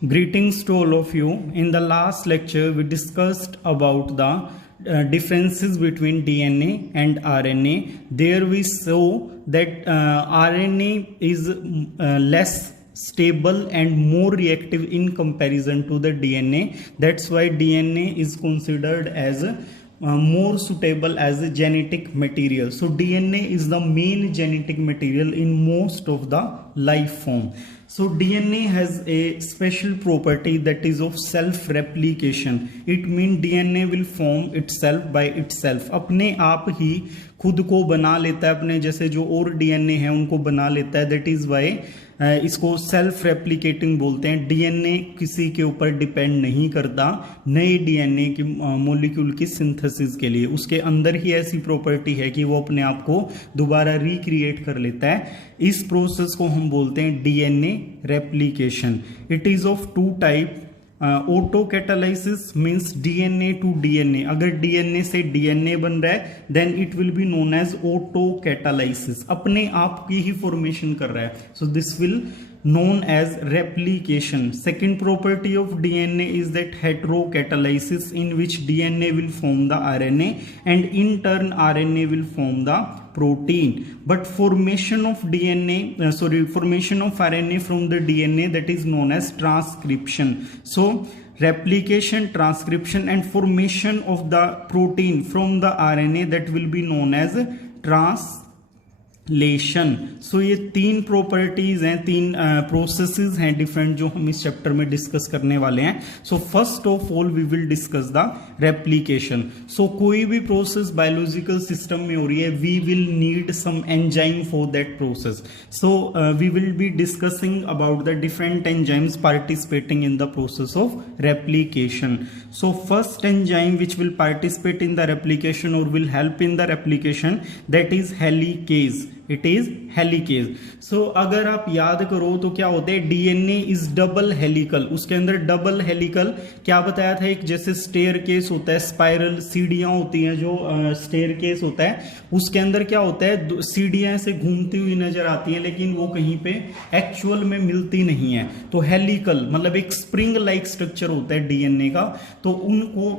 Greetings to all of you. In the last lecture, we discussed about the differences between DNA and RNA. There we saw that RNA is less stable and more reactive in comparison to the DNA. That's why DNA is considered as more suitable as a genetic material. So DNA is the main genetic material in most of the life form. So DNA has a special property that is of self replication. It means DNA will form itself by itself. अपने आप ही खुद को बना लेता है, अपने जैसे जो और डीएनए है उनको बना लेता है. दैट इज वाई इसको सेल्फ रेप्लिकेटिंग बोलते हैं. डीएनए किसी के ऊपर डिपेंड नहीं करता नए डीएनए की मॉलिक्यूल की सिंथेसिस के लिए. उसके अंदर ही ऐसी प्रॉपर्टी है कि वो अपने आप को दोबारा रिक्रिएट कर लेता है. इस प्रोसेस को हम बोलते हैं DNA replication. It is of two type. Autocatalysis means DNA to DNA. अगर डीएनए से डीएनए बन रहा है then it will be known as autocatalysis. अपने आप की ही फॉर्मेशन कर रहा है. So this will known as replication. Second property of DNA is that heterocatalysis, in which DNA will form the RNA and in turn RNA will form the protein. But formation of formation of RNA from the DNA, that is known as transcription. So replication, transcription and formation of the protein from the RNA, that will be known as translation. सो ये तीन properties हैं, तीन processes हैं different जो हम इस chapter में discuss करने वाले हैं. So first of all we will discuss the replication. So कोई भी प्रोसेस बायोलॉजिकल सिस्टम में हो रही है, we will need some enzyme for that process. So we will be discussing about the different enzymes participating in the process of replication. So first enzyme which will participate in the replication और will help in the replication, that is helicase. It is helicase. So अगर आप याद करो तो क्या होते हैं, DNA is double helical. उसके अंदर डबल हेलिकल क्या बताया था, एक जैसे स्टेयर केस होता है, स्पाइरल सीढ़ियां होती हैं जो स्टेयर केस होता है, उसके अंदर क्या होता है, सीढ़ियां से घूमती हुई नजर आती हैं लेकिन वो कहीं पे एक्चुअल में मिलती नहीं है. तो हेलिकल मतलब एक स्प्रिंग लाइक स्ट्रक्चर होता है डीएनए का. तो उनको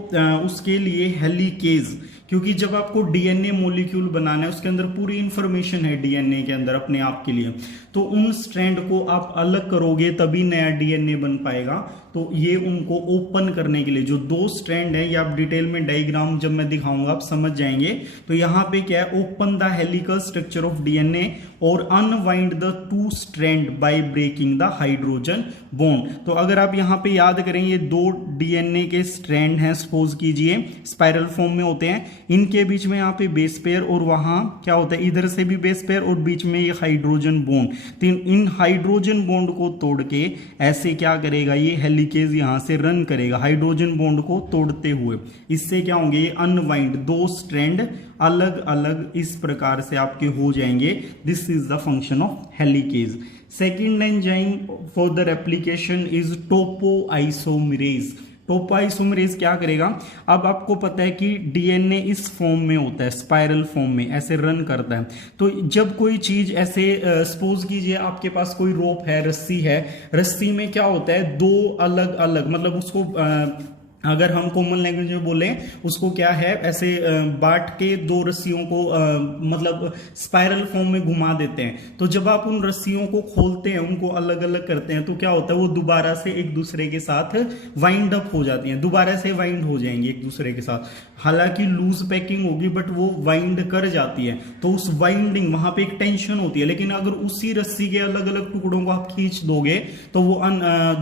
उसके लिए हेलिकेज, क्योंकि जब आपको डीएनए मॉलिक्यूल बनाना है उसके अंदर पूरी इंफॉर्मेशन है डीएनए के अंदर अपने आप के लिए, तो उन स्ट्रैंड को आप अलग करोगे तभी नया डीएनए बन पाएगा. तो ये उनको ओपन करने के लिए जो दो स्ट्रैंड है, ये आप डिटेल में डायग्राम जब मैं दिखाऊंगा आप समझ जाएंगे. तो यहाँ पे क्या है, open the helical structure of DNA और unwind the two strand by breaking the hydrogen bond. तो अगर आप यहाँ पे याद करें, ये दो डीएनए के स्ट्रैंड हैं, सपोज कीजिए स्पाइरल फॉर्म में होते हैं, इनके बीच में यहाँ पे बेस पेयर और वहां क्या होता है, इधर से भी बेस पेयर और बीच में ये हाइड्रोजन बॉन्ड. तो इन हाइड्रोजन बॉन्ड को तोड़ के ऐसे क्या करेगा, ये हेलिकेज यहां से रन करेगा हाइड्रोजन बॉन्ड को तोड़ते हुए. इससे क्या होंगे, ये अनवाइंड दो स्ट्रैंड अलग अलग इस प्रकार से आपके हो जाएंगे. This is the function of helicase. Second enzyme for the replication is topoisomerase. Topoisomerase क्या करेगा, अब आपको पता है कि डीएनए इस फॉर्म में होता है, स्पाइरल फॉर्म में ऐसे रन करता है. तो जब कोई चीज ऐसे सपोज कीजिए आपके पास कोई रोप है, रस्सी है, रस्सी में क्या होता है, दो अलग अलग मतलब उसको अगर हम कॉमन लैंग्वेज में बोले उसको क्या है, ऐसे बांट के दो रस्सियों को मतलब स्पाइरल फॉर्म में घुमा देते हैं. तो जब आप उन रस्सियों को खोलते हैं, उनको अलग अलग करते हैं, तो क्या होता है, वो दोबारा से एक दूसरे के साथ वाइंड अप हो जाती हैं, दोबारा से वाइंड हो जाएंगी एक दूसरे के साथ. हालांकि लूज पैकिंग होगी बट वो वाइंड कर जाती है. तो उस वाइंडिंग वहां पे एक टेंशन होती है. लेकिन अगर उसी रस्सी के अलग अलग टुकड़ों को आप खींच दोगे तो वो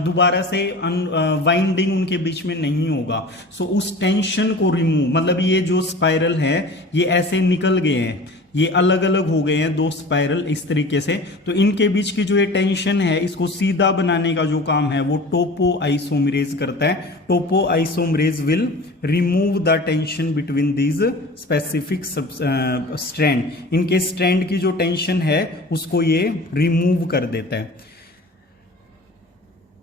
दोबारा से वाइंडिंग उनके बीच में नहीं होगा. सो उस टेंशन को रिमूव, मतलब ये जो स्पाइरल है ये ऐसे निकल गए हैं, ये अलग अलग हो गए हैं दो स्पाइरल इस तरीके से. तो इनके बीच की जो ये टेंशन है इसको सीधा बनाने का जो काम है वो टोपोआइसोमरेज करता है. Topoisomerase will remove the tension between these specific strand. इनके स्ट्रैंड की जो टेंशन है उसको ये रिमूव कर देता है.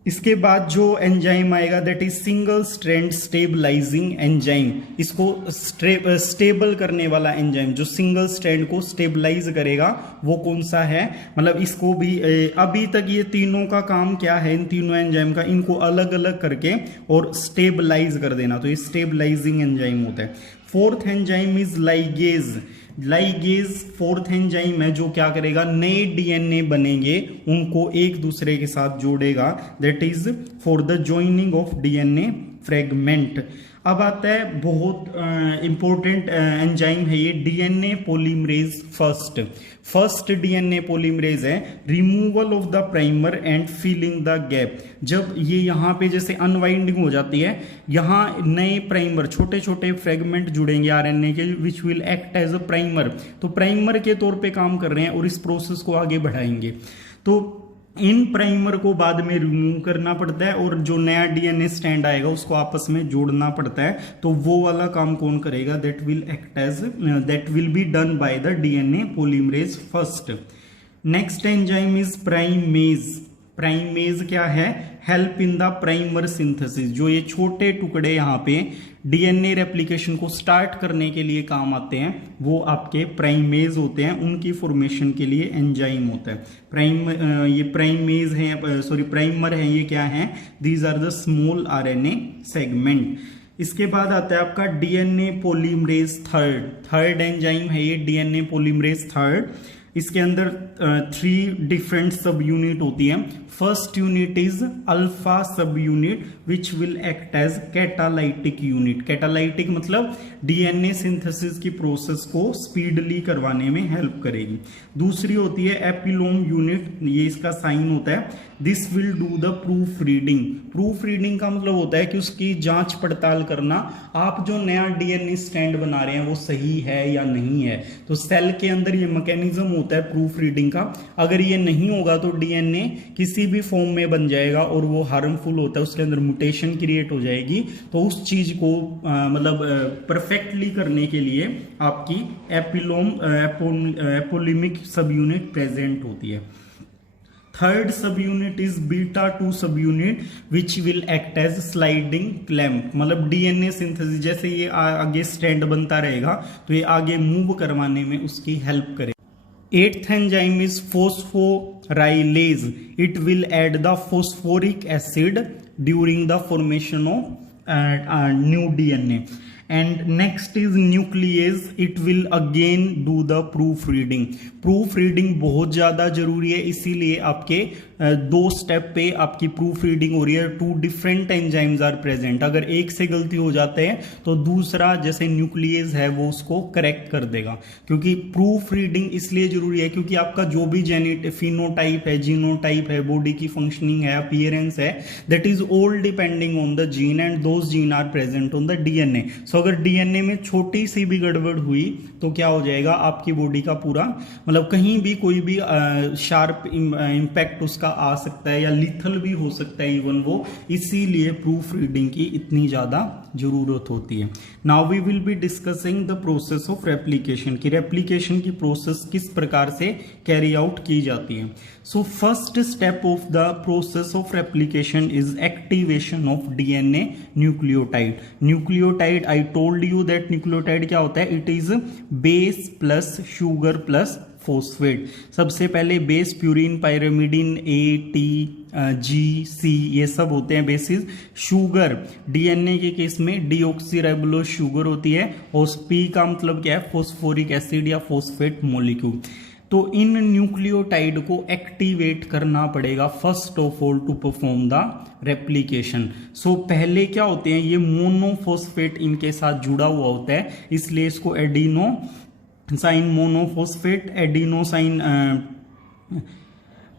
इसके बाद जो एंजाइम आएगा that is single strand stabilising enzyme, इसको स्टेबल करने वाला एंजाइम जो सिंगल स्ट्रैंड को स्टेबलाइज करेगा वो कौन सा है, मतलब इसको भी अभी तक ये तीनों का काम क्या है, इन तीनों एंजाइम का इनको अलग अलग करके और स्टेबलाइज कर देना, तो ये स्टेबलाइजिंग एंजाइम होता है। Fourth enzyme is ligase. Ligase fourth enzyme है जो क्या करेगा, नए डीएनए बनेंगे उनको एक दूसरे के साथ जोड़ेगा, that is for the joining of DNA fragment. अब आता है बहुत इंपॉर्टेंट एंजाइम है ये, DNA polymerase first DNA polymerase है, removal of the primer and filling the gap. जब ये यहाँ पे जैसे अनवाइंडिंग हो जाती है, यहाँ नए प्राइमर छोटे छोटे फ्रेगमेंट जुड़ेंगे आरएनए के, which will act as a primer, तो प्राइमर के तौर पे काम कर रहे हैं और इस प्रोसेस को आगे बढ़ाएंगे। तो इन प्राइमर को बाद में रिमूव करना पड़ता है और जो नया डीएनए स्टैंड आएगा उसको आपस में जोड़ना पड़ता है, तो वो वाला काम कौन करेगा, that will be done by the DNA polymerase first. Next enzyme is primase. Primase क्या है, help in the primer synthesis, जो ये छोटे टुकड़े यहाँ पे डीएनए रेप्लिकेशन को स्टार्ट करने के लिए काम आते हैं, वो आपके प्राइमेज होते हैं, उनकी फॉर्मेशन के लिए एंजाइम होता है। ये प्राइमेज है, सॉरी प्राइमर है, ये क्या है, these are the small RNA segment. इसके बाद आता है आपका डीएनए पॉलीमरेज थर्ड एंजाइम है ये, डीएनए पॉलीमरेज थर्ड। इसके अंदर 3 डिफरेंट सब यूनिट होती हैं। First unit is alpha subunit which will act as catalytic unit. Catalytic मतलब डीएनए सिंथेसिस की प्रोसेस को स्पीडली करवाने में हेल्प करेगी। दूसरी होती है एपिलोम यूनिट, ये इसका साइन होता है, this will do the proof reading. Proof reading का मतलब होता है कि उसकी जांच पड़ताल करना, आप जो नया डीएनए स्टैंड बना रहे हैं वो सही है या नहीं है। तो सेल के अंदर ये मैकेनिज्म होता है प्रूफ रीडिंग का, अगर ये नहीं होगा तो डीएनए किसी भी फॉर्म में बन जाएगा और वो हार्मफुल होता है, उसके अंदर म्यूटेशन क्रिएट हो जाएगी। तो उस चीज को मतलब परफेक्टली करने के लिए आपकी एपोलिमिक सब यूनिट प्रेजेंट होती है। थर्ड सब unit is beta 2 subunit which will act as sliding clamp, मतलब डीएनए सिंथेसिस जैसे ये आगे स्टैंड बनता रहेगा तो ये आगे मूव करवाने में उसकी हेल्प करे। Eighth enzyme is phosphorylase, it will add the phosphoric acid during the formation of new DNA. And next is nuclease, it will again do the proof reading। Proof reading बहुत ज़्यादा जरूरी है, इसीलिए आपके 2 स्टेप पे आपकी proof reading हो रही है। 2 डिफरेंट एंजाइम्स आर प्रेजेंट, अगर एक से गलती हो जाते हैं तो दूसरा जैसे न्यूक्लियस है वो उसको करेक्ट कर देगा। क्योंकि प्रूफ रीडिंग इसलिए जरूरी है क्योंकि आपका जो भी फिनोटाइप है, जीनोटाइप है, बॉडी की फंक्शनिंग है, अपीयरेंस है, that is all depending on the gene and those gene are present on the DNA. So अगर डीएनए में छोटी सी भी गड़बड़ हुई तो क्या हो जाएगा, आपकी बॉडी का पूरा मतलब कहीं भी कोई भी शार्प इम्पैक्ट उसका आ सकता है या लिथल भी हो सकता है इवन वो, इसीलिए प्रूफ रीडिंग की इतनी ज़्यादा जरूरत होती है। Now we will be discussing the process of replication, की रेप्लिकेशन की प्रोसेस किस प्रकार से कैरी आउट की जाती है। So first step of the process of replication is activation of DNA nucleotide. Nucleotide I told you that nucleotide क्या होता है, it is base plus sugar plus phosphate. सबसे पहले base purine, pyrimidine, A, T, G, C, ये सब होते हैं bases. Sugar DNA के केस में डीऑक्सीराइबोस शुगर होती है, और पी का मतलब क्या है, फोस्फोरिक एसिड या फोस्फेट मॉलिक्यूल। तो इन न्यूक्लियोटाइड को एक्टिवेट करना पड़ेगा first of all to perform the replication. So पहले क्या होते हैं, ये मोनोफॉस्फेट इनके साथ जुड़ा हुआ होता है, इसलिए इसको एडिनो साइन मोनोफॉस्फेट, एडिनोसाइन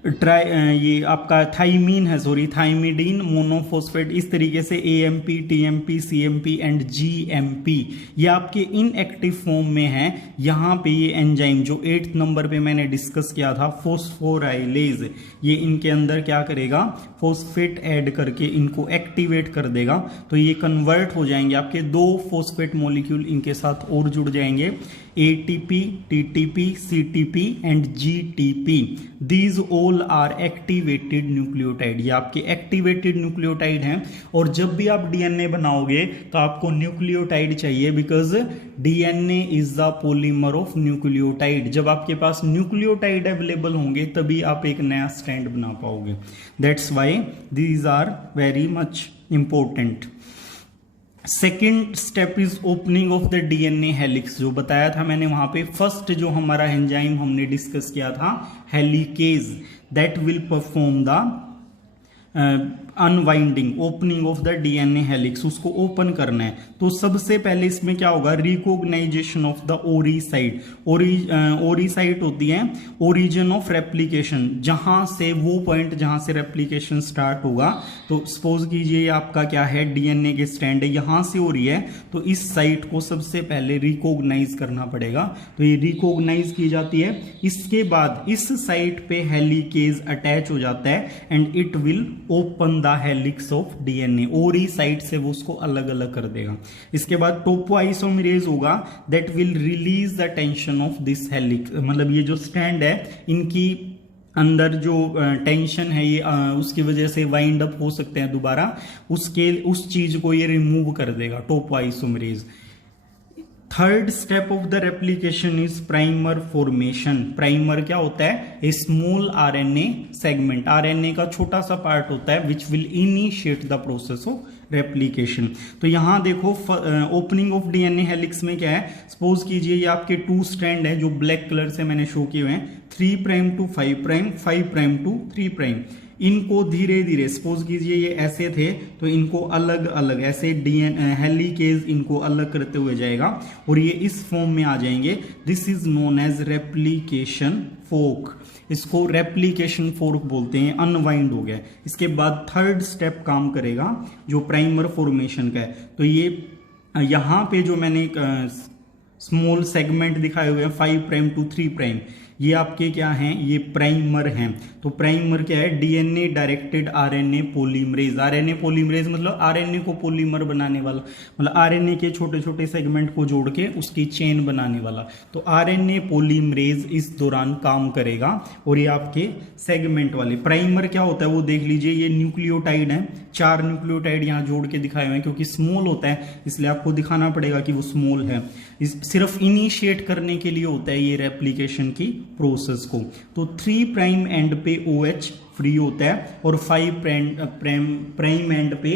ये आपका थाइमीन है, सॉरी थाइमिडीन मोनोफॉस्फेट, इस तरीके से AMP, TMP, CMP and GMP ये आपके इनएक्टिव फॉर्म में है। यहाँ पे ये एंजाइम जो 8th नंबर पे मैंने डिस्कस किया था फोस्फोराइलेज, ये इनके अंदर क्या करेगा, फोस्फेट ऐड करके इनको एक्टिवेट कर देगा। तो ये कन्वर्ट हो जाएंगे, आपके 2 फोस्फेट मॉलिक्यूल इनके साथ और जुड़ जाएंगे, ATP, TTP, CTP and GTP. These all all are activated nucleotide, ये आपके एक्टिवेटेड न्यूक्लियोटाइड हैं। और जब भी आप डीएनए बनाओगे तो आपको न्यूक्लियोटाइड चाहिए, because DNA is the polymer of nucleotide. जब आपके पास न्यूक्लियोटाइड अवेलेबल होंगे तभी आप एक नया स्ट्रैंड बना पाओगे। That's why these are very much important. Second step is opening of the DNA helix, जो बताया था मैंने वहां पे। फर्स्ट जो हमारा एंजाइम हमने डिस्कस किया था helicase, that will perform the unwinding, opening of the DNA helix, उसको ओपन करना है। तो सबसे पहले इसमें क्या होगा, recognization of the ori site. Ori site होती है ओरिजिन ऑफ रेप्लिकेशन, जहां से वो पॉइंट जहां से रेप्लिकेशन स्टार्ट होगा। तो सपोज कीजिए आपका क्या है, डीएनए के स्ट्रैंड है, यहां से हो रही है, तो इस साइट को सबसे पहले रिकॉग्नाइज करना पड़ेगा। तो ये रिकॉग्नाइज की जाती है। इसके बाद इस साइट पे हेलिकेज अटैच हो जाता है and it will open the helix of DNA. ओरी साइट से वो उसको अलग अलग कर देगा। इसके बाद टोपोआइसोमेरेज होगा, that will release the tension of this helix, मतलब ये जो स्ट्रैंड है इनकी अंदर जो टेंशन है ये उसकी वजह से वाइंड अप हो सकते हैं दोबारा, उस चीज को ये रिमूव कर देगा topoisomerase. Third step of the replication is primer formation. Primer क्या होता है, ए स्मॉल आरएनए सेगमेंट, आरएनए का छोटा सा पार्ट होता है which will initiate the process of replication. तो यहां देखो ओपनिंग ऑफ डीएनए हेलिक्स में क्या है, सपोज कीजिए ये आपके 2 स्ट्रैंड है जो ब्लैक कलर से मैंने शो किए हुए हैं, 3 prime to 5 prime, 5 prime to 3 prime. इनको धीरे धीरे सपोज कीजिए ये ऐसे थे तो इनको अलग अलग ऐसे हेलिकेज इनको अलग करते हुए जाएगा और ये इस फॉर्म में आ जाएंगे। This is known as replication fork, इसको रेप्लिकेशन फोर्क बोलते हैं। अनवाइंड हो गया। इसके बाद थर्ड स्टेप काम करेगा जो प्राइमर फॉर्मेशन का है। तो ये यहां पे जो मैंने स्मॉल सेगमेंट दिखाए हुए हैं 5 प्राइम टू 3 प्राइम, ये आपके क्या हैं, ये प्राइमर हैं। तो प्राइमर क्या है, DNA directed RNA polymerase. RNA polymerase मतलब आरएनए को पॉलीमर बनाने वाला, मतलब आरएनए के छोटे छोटे सेगमेंट को जोड़ के उसकी चेन बनाने वाला। तो आरएनए पॉलीमरेज इस दौरान काम करेगा और ये आपके सेगमेंट वाले प्राइमर क्या होता है वो देख लीजिए। ये न्यूक्लियोटाइड है, 4 न्यूक्लियोटाइड यहाँ जोड़ के दिखाए हुए हैं, क्योंकि स्मॉल होता है इसलिए आपको दिखाना पड़ेगा कि वो स्मॉल है। सिर्फ इनिशिएट करने के लिए होता है ये रेप्लिकेशन की प्रोसेस को। तो 3 प्राइम एंड पे OH फ्री होता है और 5 प्राइम एंड पे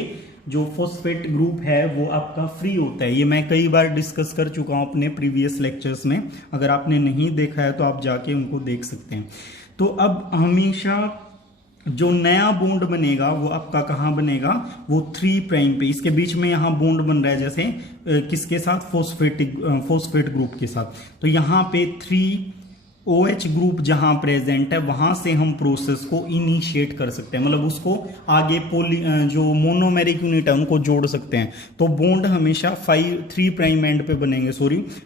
जो फॉस्फेट ग्रुप है वो आपका फ्री होता है। ये मैं कई बार डिस्कस कर चुका हूं अपने प्रीवियस लेक्चर्स में, अगर आपने नहीं देखा है तो आप जाके उनको देख सकते हैं। तो अब हमेशा जो नया बॉन्ड बनेगा वो आपका कहाँ बनेगा, वो 3 प्राइम पे। इसके बीच में यहाँ बॉन्ड बन रहा है जैसे किसके साथ, फॉस्फेट ग्रुप के साथ। तो यहाँ पे 3 OH ग्रुप जहां प्रेजेंट है वहां से हम प्रोसेस को इनिशिएट कर सकते हैं, मतलब उसको आगे जो मोनोमेरिक यूनिट है उनको जोड़ सकते हैं। तो बॉन्ड हमेशा 3 प्राइम एंड पे बनेंगे।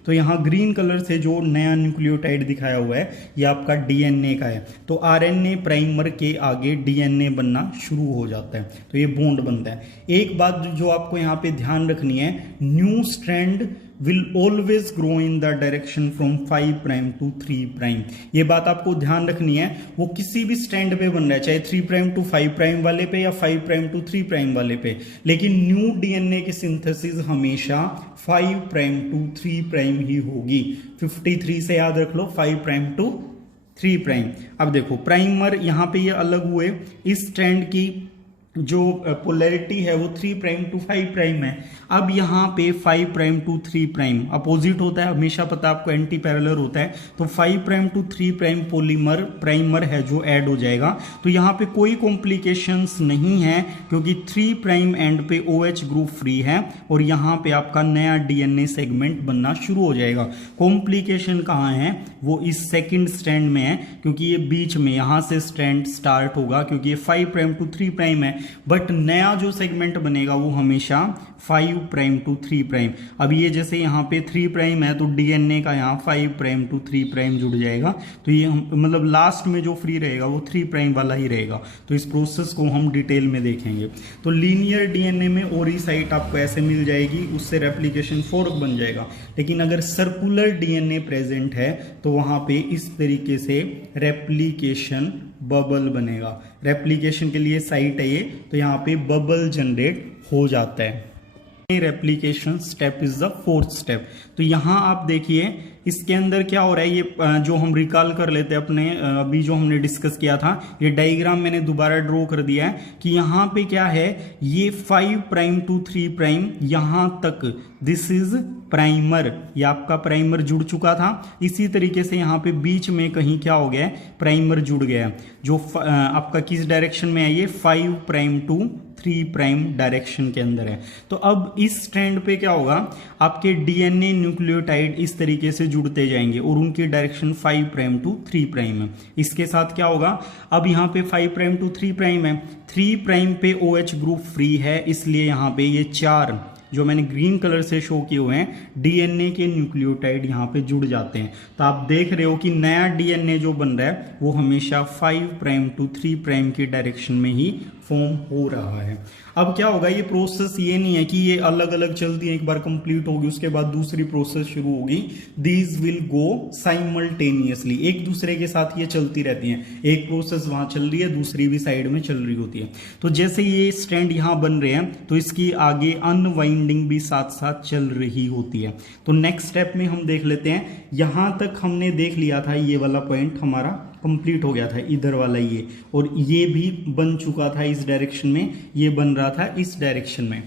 तो यहाँ ग्रीन कलर से जो नया न्यूक्लियोटाइड दिखाया हुआ है ये आपका डीएनए का है। तो आरएनए प्राइमर के आगे डीएनए बनना शुरू हो जाता है, तो ये बॉन्ड बनता है। एक बात जो आपको यहाँ पे ध्यान रखनी है, new strand will always grow in the direction from 5 prime to 3 prime. ये बात आपको ध्यान रखनी है, वो किसी भी स्ट्रैंड पे बन रहा है, चाहे 3 प्राइम टू 5 प्राइम वाले पे या 5 प्राइम टू 3 प्राइम वाले पे, लेकिन न्यू डीएनए की सिंथेसिस हमेशा 5 प्राइम टू 3 प्राइम ही होगी। 53 से याद रख लो, 5 प्राइम टू 3 प्राइम। अब देखो प्राइमर यहाँ पे ये अलग हुए, इस स्ट्रैंड की जो पोलैरिटी है वो 3 प्राइम टू 5 प्राइम है। अब यहाँ पे 5 प्राइम टू 3 प्राइम अपोजिट होता है, हमेशा पता आपको एंटी पैरेलल होता है। तो 5 prime to 3 prime polymer primer है जो ऐड हो जाएगा। तो यहाँ पे कोई कॉम्प्लिकेशंस नहीं है क्योंकि 3 प्राइम एंड पे OH ग्रुप फ्री है और यहाँ पे आपका नया डीएनए सेगमेंट बनना शुरू हो जाएगा। कॉम्प्लिकेशन कहाँ है, वो इस सेकेंड स्ट्रैंड में है, क्योंकि ये बीच में यहाँ से स्ट्रैंड स्टार्ट होगा, क्योंकि ये 5 प्राइम टू 3 प्राइम है। बट नया जो सेगमेंट बनेगा वो हमेशा 5 प्राइम टू 3 प्राइम। अब ये जैसे यहाँ पे 3 प्राइम है तो डीएनए का यहाँ 5 प्राइम टू 3 प्राइम जुड़ जाएगा, तो ये मतलब लास्ट में जो फ्री रहेगा वो 3 प्राइम वाला ही रहेगा। तो इस प्रोसेस को हम डिटेल में देखेंगे। तो लीनियर डीएनए में ओरी साइट आपको ऐसे मिल जाएगी, उससे रेप्लिकेशन फोर्क बन जाएगा। लेकिन अगर सर्कुलर डीएनए प्रेजेंट है तो वहां पे इस तरीके से रेप्लिकेशन बबल बनेगा। रेप्लिकेशन के लिए साइट है ये, तो यहाँ पे बबल जनरेट हो जाता है। Replication step is the 4th step. तो यहाँ आप देखिए इसके अंदर क्या हो रहा है, ये जो हम रिकॉल कर लेते हैं अपने अभी जो हमने डिस्कस किया था, ये डायग्राम मैंने दोबारा ड्रॉ कर दिया है कि यहाँ पे क्या है, ये 5 प्राइम टू 3 प्राइम यहाँ तक दिस इज प्राइमर, ये आपका प्राइमर जुड़ चुका था। इसी तरीके से यहाँ पे बीच में कहीं क्या हो गया, प्राइमर जुड़ गया, जो आपका किस डायरेक्शन में है, ये 5 प्राइम टू 3 प्राइम डायरेक्शन के अंदर है। तो अब इस स्ट्रैंड पे क्या होगा, आपके डीएनए न्यूक्लियोटाइड इस तरीके से जुड़ते जाएंगे और उनकी डायरेक्शन 5 प्राइम टू 3 प्राइम है। इसके साथ क्या होगा, अब यहाँ पे 5 प्राइम टू 3 प्राइम है, 3 प्राइम पे OH ग्रुप फ्री है, इसलिए यहाँ पे ये 4 जो मैंने ग्रीन कलर से शो किए हुए हैं डीएनए के न्यूक्लियोटाइड यहाँ पे जुड़ जाते हैं। तो आप देख रहे हो कि नया डीएनए जो बन रहा है वो हमेशा 5 प्राइम टू 3 प्राइम की डायरेक्शन में ही फॉर्म हो रहा है। अब क्या होगा, ये प्रोसेस ये नहीं है कि ये अलग अलग चलती है, एक बार कंप्लीट होगी उसके बाद दूसरी प्रोसेस शुरू होगी। दीज विल गो साइमल्टेनियसली, एक दूसरे के साथ ये चलती रहती हैं। एक प्रोसेस वहां चल रही है, दूसरी भी साइड में चल रही होती है। तो जैसे ये स्ट्रैंड यहाँ बन रहे हैं तो इसकी आगे अनवाइंडिंग भी साथ साथ चल रही होती है। तो नेक्स्ट स्टेप में हम देख लेते हैं, यहां तक हमने देख लिया था, ये वाला पॉइंट हमारा कंप्लीट हो गया था, इधर वाला ये, और ये भी बन चुका था इस डायरेक्शन में, ये बन रहा था इस डायरेक्शन में।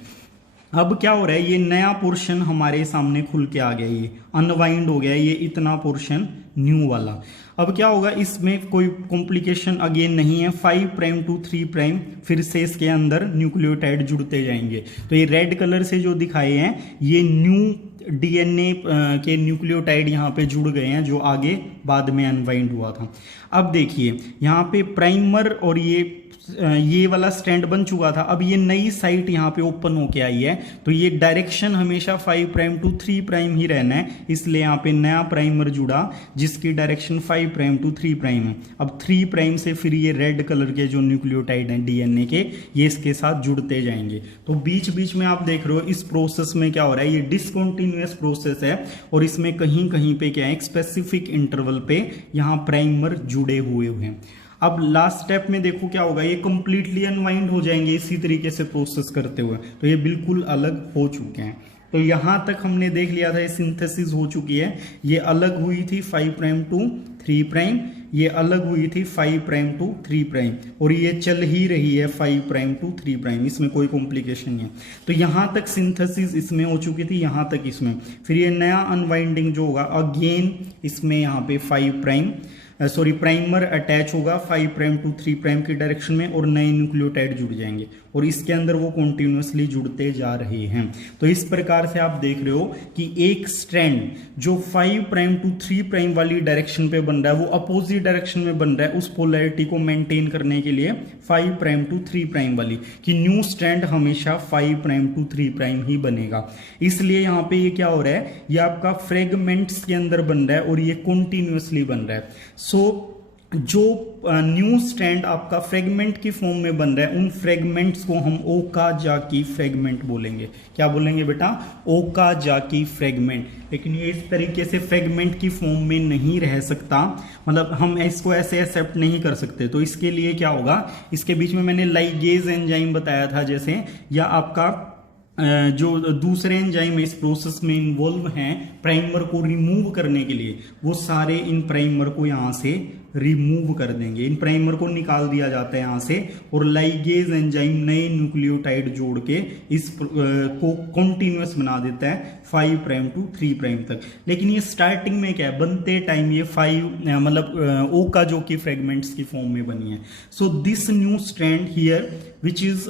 अब क्या हो रहा है, ये नया पोर्शन हमारे सामने खुल के आ गया, ये अनवाइंड हो गया, ये इतना पोर्शन न्यू वाला। अब क्या होगा, इसमें कोई कॉम्प्लिकेशन अगेन नहीं है, 5 प्राइम टू 3 प्राइम फिर से इसके अंदर न्यूक्लियोटाइड जुड़ते जाएंगे। तो ये रेड कलर से जो दिखाए हैं ये न्यू डीएनए के न्यूक्लियोटाइड यहाँ पे जुड़ गए हैं, जो आगे बाद में अनवाइंड हुआ था। अब देखिए यहाँ पे प्राइमर और ये वाला स्टैंड बन चुका था, अब ये नई साइट यहाँ पे ओपन होके आई है, तो ये डायरेक्शन हमेशा 5 प्राइम टू 3 प्राइम ही रहना है, इसलिए यहाँ पे नया प्राइमर जुड़ा जिसकी डायरेक्शन 5 प्राइम टू 3 प्राइम है। अब 3 प्राइम से फिर ये रेड कलर के जो न्यूक्लियोटाइड हैं डीएनए के, ये इसके साथ जुड़ते जाएंगे। तो बीच बीच में आप देख रहे हो इस प्रोसेस में क्या हो रहा है, ये डिसकंटिन्यूअस प्रोसेस है और इसमें कहीं कहीं पे क्या है, एक स्पेसिफिक इंटरवल पे यहाँ प्राइमर जुड़े हुए हैं। अब लास्ट स्टेप में देखो क्या होगा, ये कंप्लीटली अनवाइंड हो जाएंगे इसी तरीके से प्रोसेस करते हुए, तो ये बिल्कुल अलग हो चुके हैं। तो यहां तक हमने देख लिया था, ये सिंथेसिस हो चुकी है, ये अलग हुई थी 5 प्राइम टू 3 प्राइम, ये अलग हुई थी 5 प्राइम टू 3 प्राइम, और ये चल ही रही है 5 प्राइम टू 3 प्राइम, इसमें कोई कॉम्प्लिकेशन नहीं है। तो यहां तक सिंथेसिस इसमें हो चुकी थी, यहां तक इसमें, फिर ये नया अनवाइंडिंग जो होगा अगेन इसमें यहाँ पे 5 प्राइम प्राइमर अटैच होगा 5 प्राइम टू 3 प्राइम की डायरेक्शन में और नए न्यूक्लियोटाइड जुड़ जाएंगे और इसके अंदर वो कॉन्टिन्यूसली जुड़ते जा रहे हैं। तो इस प्रकार से आप देख रहे हो कि एक स्ट्रैंड जो 5 प्राइम टू 3 प्राइम वाली डायरेक्शन पे बन रहा है वो अपोजिट डायरेक्शन में बन रहा है, उस पोलैरिटी को मेंटेन करने के लिए 5 प्राइम टू 3 प्राइम वाली, कि न्यू स्ट्रैंड हमेशा 5 प्राइम टू 3 प्राइम ही बनेगा। इसलिए यहाँ पे ये क्या हो रहा है, ये आपका फ्रेगमेंट्स के अंदर बन रहा है और ये कॉन्टिन्यूसली बन रहा है। सो जो न्यू स्ट्रैंड आपका फ्रेगमेंट की फॉर्म में बन रहा है, उन फ्रेगमेंट्स को हम ओकाजाकी फ्रेगमेंट बोलेंगे। क्या बोलेंगे बेटा? Okazaki fragment. लेकिन ये इस तरीके से फ्रेगमेंट की फॉर्म में नहीं रह सकता, मतलब हम इसको ऐसे एक्सेप्ट नहीं कर सकते। तो इसके लिए क्या होगा, इसके बीच में मैंने लाइगेज एंजाइम बताया था जैसे, या आपका जो दूसरे एंजाइम इस प्रोसेस में इन्वॉल्व हैं प्राइमर को रिमूव करने के लिए, वो सारे इन प्राइमर को यहाँ से रिमूव कर देंगे, इन प्राइमर को निकाल दिया जाता है यहाँ से, और लाइगेज एंजाइम नए न्यूक्लियोटाइड जोड़ के इस को कॉन्टिन्यूअस बना देता है 5 प्राइम टू 3 प्राइम तक। लेकिन ये स्टार्टिंग में क्या है, बनते टाइम ये 5 मतलब ओकाजाकी फ्रेगमेंट्स की फॉर्म में बनी है। So this new strand here which is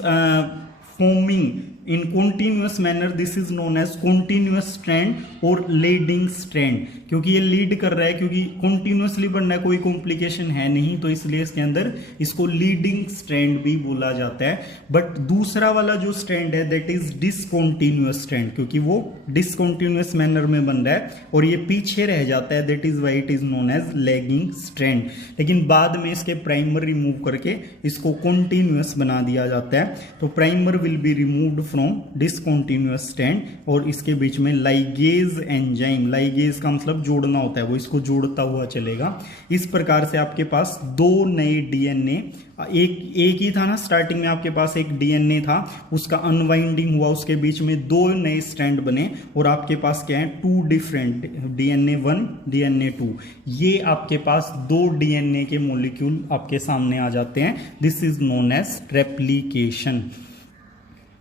forming in continuous manner this is known as continuous strand और लीडिंग स्ट्रैंड, क्योंकि ये लीड कर रहा है, क्योंकि कॉन्टिन्यूअसली बनना है, कोई कॉम्प्लिकेशन है नहीं, तो इसलिए इसके अंदर इसको लीडिंग स्ट्रैंड भी बोला जाता है। बट दूसरा वाला जो स्ट्रैंड है दैट इज डिसकॉन्टिन्यूअस स्ट्रैंड, क्योंकि वो डिसकॉन्टिन्यूअस मैनर में बन रहा है और ये पीछे रह जाता है, that is why it is known as lagging strand. लेकिन बाद में इसके प्राइमर रिमूव करके इसको कॉन्टिन्यूअस बना दिया जाता है। तो primer will be removed from discontinuous strand और इसके बीच में लाइगेज एंजाइम, लाइगेज का मतलब जोड़ना होता है, वो इसको जोड़ता हुआ चलेगा। इस प्रकार से आपके पास दो नए डीएनए, एक ही था ना स्टार्टिंग में, आपके पास एक डीएनए था, उसका अनवाइंडिंग हुआ, उसके बीच में दो नए स्ट्रैंड बने और आपके पास क्या है, टू डिफरेंट डीएनए 1 डीएनए 2, ये आपके पास दो डीएनए के मॉलिक्यूल आपके सामने आ जाते हैं। This is known as replication.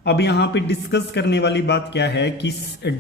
अब यहाँ पे डिस्कस करने वाली बात क्या है कि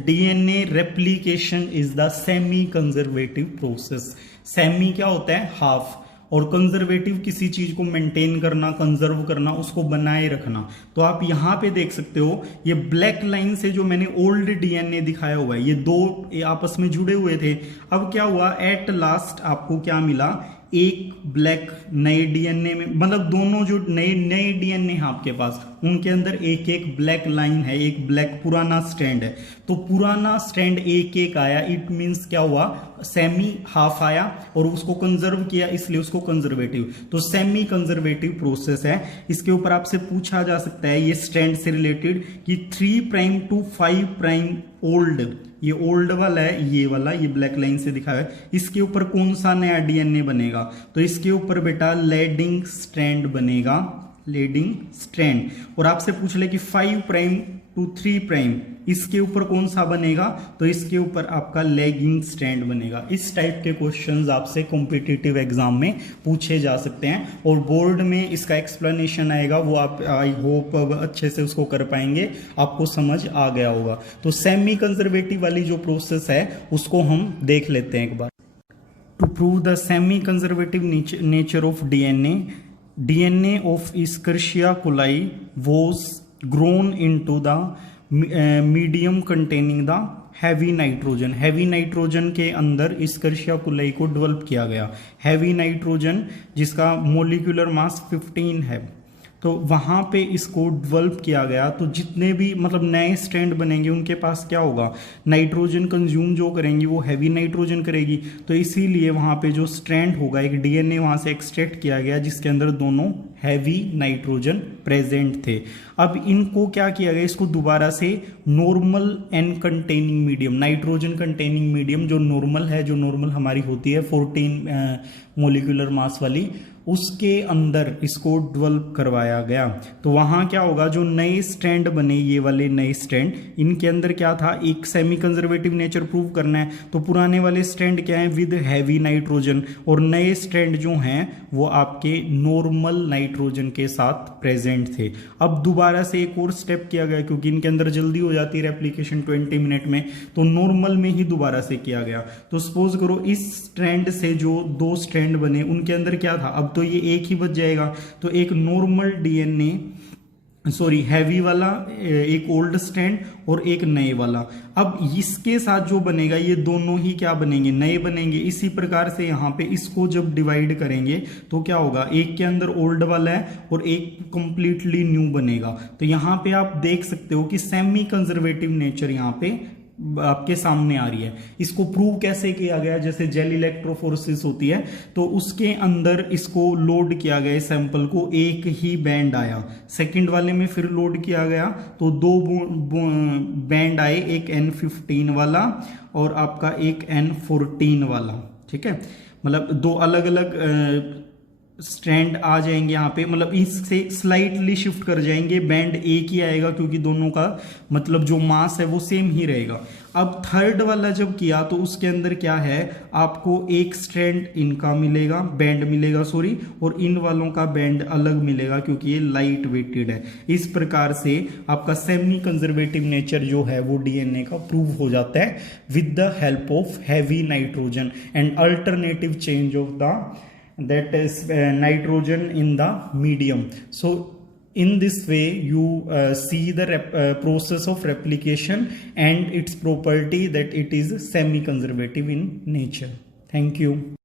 DNA replication is the semi conservative process. Semi क्या होता है, हाफ, और कंजर्वेटिव किसी चीज को मेंटेन करना, कंजर्व करना, उसको बनाए रखना। तो आप यहां पे देख सकते हो ये ब्लैक लाइन से जो मैंने ओल्ड डीएनए दिखाया हुआ है, ये दो आपस में जुड़े हुए थे। अब क्या हुआ, एट लास्ट आपको क्या मिला, एक ब्लैक नए डीएनए में, मतलब दोनों जो नए डीएनए हैं आपके पास, उनके अंदर एक एक ब्लैक लाइन है, एक ब्लैक पुराना स्ट्रैंड है। तो पुराना स्ट्रैंड एक एक आया, इट मींस क्या हुआ, सेमी हाफ आया और उसको कंजर्व किया, इसलिए उसको कंजर्वेटिव। तो सेमी कंजर्वेटिव प्रोसेस है। इसके ऊपर आपसे पूछा जा सकता है ये स्ट्रैंड से रिलेटेड कि 3 प्राइम टू 5 प्राइम ओल्ड, ये ओल्ड वाला है, ये वाला, ये ब्लैक लाइन से दिखा है, इसके ऊपर कौन सा नया डीएनए बनेगा, तो इसके ऊपर बेटा लीडिंग स्ट्रैंड बनेगा, लीडिंग स्ट्रैंड। और आपसे पूछ ले कि 5 प्राइम टू 3 प्राइम, इसके ऊपर कौन सा बनेगा, तो इसके ऊपर आपका लैगिंग स्ट्रैंड बनेगा। इस टाइप के क्वेश्चंस आपसे कॉम्पिटिटिव एग्जाम में पूछे जा सकते हैं और बोर्ड में इसका एक्सप्लेनेशन आएगा, वो आप आई होप अच्छे से उसको कर पाएंगे, आपको समझ आ गया होगा। तो सेमी कंजर्वेटिव वाली जो प्रोसेस है उसको हम देख लेते हैं एक बार। To prove the semi conservative nature of DNA of Escherichia coli was grown into the medium containing the heavy nitrogen. Heavy nitrogen के अंदर Escherichia coli को डेवलप किया गया। हैवी नाइट्रोजन जिसका मोलिकुलर मास 15 है, तो वहाँ पे इसको डेवलप किया गया। तो जितने भी मतलब नए स्ट्रैंड बनेंगे उनके पास क्या होगा, नाइट्रोजन कंज्यूम जो करेंगी वो हैवी नाइट्रोजन करेगी। तो इसीलिए वहाँ पे जो स्ट्रैंड होगा, एक डीएनए वहाँ से एक्सट्रैक्ट किया गया जिसके अंदर दोनों हैवी नाइट्रोजन प्रेजेंट थे। अब इनको क्या किया गया, इसको दोबारा से normal N containing medium, nitrogen containing medium जो नॉर्मल है, जो नॉर्मल हमारी होती है 14 मोलिकुलर मास वाली, उसके अंदर इसको डेवलप करवाया गया। तो वहाँ क्या होगा, जो नए स्ट्रैंड बने, ये वाले नए स्ट्रैंड, इनके अंदर क्या था, एक सेमी कंजर्वेटिव नेचर प्रूव करना है। तो पुराने वाले स्ट्रैंड क्या है, विद हैवी नाइट्रोजन, और नए स्ट्रैंड जो हैं वो आपके नॉर्मल नाइट्रोजन के साथ प्रेजेंट थे। अब दोबारा से एक और स्टेप किया गया, क्योंकि इनके अंदर जल्दी हो जाती है रेप्लिकेशन 20 मिनट में, तो नॉर्मल में ही दोबारा से किया गया। तो सपोज करो इस स्ट्रैंड से जो 2 स्ट्रैंड बने उनके अंदर क्या था, अब तो ये एक ही बच जाएगा। तो एक नॉर्मल डीएनए, सॉरी हैवी वाला, एक ओल्ड स्ट्रैंड और एक नए वाला। अब इसके साथ जो बनेगा ये दोनों ही क्या बनेंगे, नए बनेंगे। इसी प्रकार से यहाँ पे इसको जब डिवाइड करेंगे तो क्या होगा, एक के अंदर ओल्ड वाला है और एक कंप्लीटली न्यू बनेगा। तो यहाँ पे आप देख सकते हो कि सेमी कंजर्वेटिव नेचर यहाँ पे आपके सामने आ रही है। इसको प्रूव कैसे किया गया, जैसे जेल इलेक्ट्रोफोरेसिस होती है तो उसके अंदर इसको लोड किया गया, सैंपल को एक ही बैंड आया, सेकंड वाले में फिर लोड किया गया तो 2 बैंड आए, एक N15 वाला और आपका एक N14 वाला। ठीक है, मतलब 2 अलग अलग स्ट्रैंड आ जाएंगे यहाँ पे, मतलब इससे स्लाइटली शिफ्ट कर जाएंगे, बैंड एक ही आएगा क्योंकि दोनों का मतलब जो मास है वो सेम ही रहेगा। अब थर्ड वाला जब किया तो उसके अंदर क्या है, आपको एक स्ट्रैंड इनका मिलेगा, बैंड मिलेगा सॉरी, और इन वालों का बैंड अलग मिलेगा क्योंकि ये लाइट वेटेड है। इस प्रकार से आपका सेमी कंजर्वेटिव नेचर जो है वो डीएनए का प्रूव हो जाता है with the help of heavy nitrogen and alternative change of the that is nitrogen in the medium. So In this way, you see the process of replication and its property that it is semi-conservative in nature. Thank you.